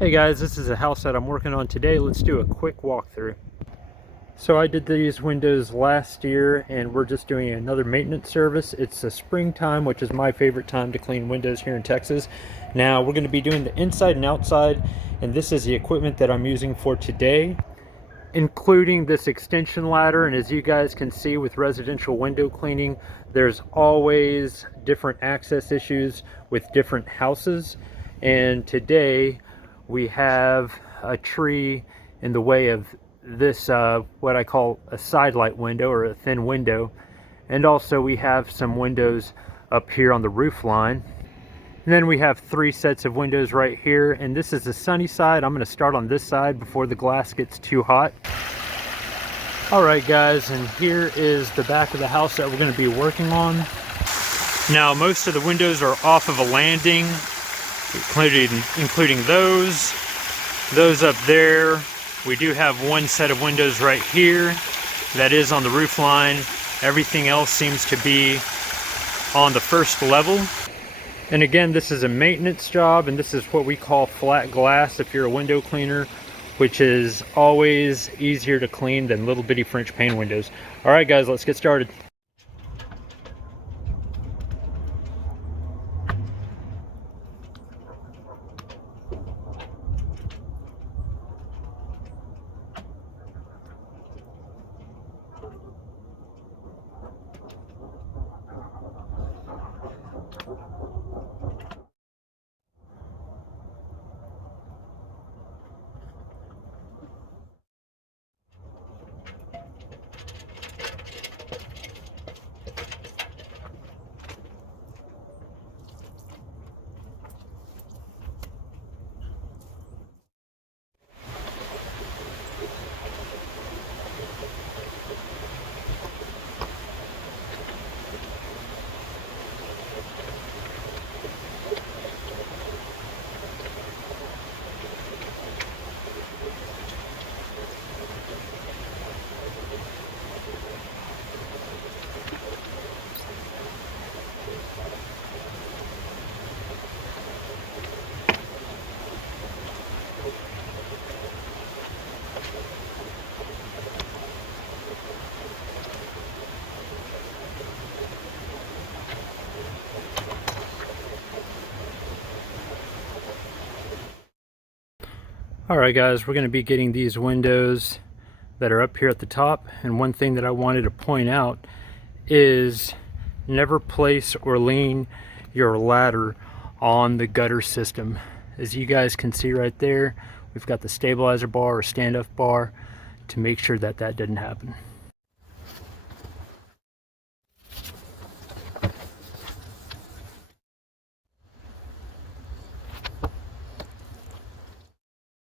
Hey guys, this is a house that I'm working on today. Let's do a quick walkthrough. So I did these windows last year and we're just doing another maintenance service. It's the springtime, which is my favorite time to clean windows here in Texas. Now we're going to be doing the inside and outside, and this is the equipment that I'm using for today, including this extension ladder. And as you guys can see with residential window cleaning, there's always different access issues with different houses, and today we have a tree in the way of this what I call a side light window, or a thin window, and also we have some windows up here on the roof line. And then we have 3 sets of windows right here, and this is the sunny side. I'm going to start on this side before the glass gets too hot. Alright guys, and here is the back of the house that we're going to be working on. Now most of the windows are off of a landing, including those up there. We do have one set of windows right here that is on the roof line. Everything else seems to be on the first level. And again, this is a maintenance job, and this is what we call flat glass if you're a window cleaner, which is always easier to clean than little bitty French pane windows. All right guys, let's get started. Alright guys, we're going to be getting these windows that are up here at the top, and one thing that I wanted to point out is never place or lean your ladder on the gutter system. As you guys can see right there, we've got the stabilizer bar or stand-up bar to make sure that that didn't happen.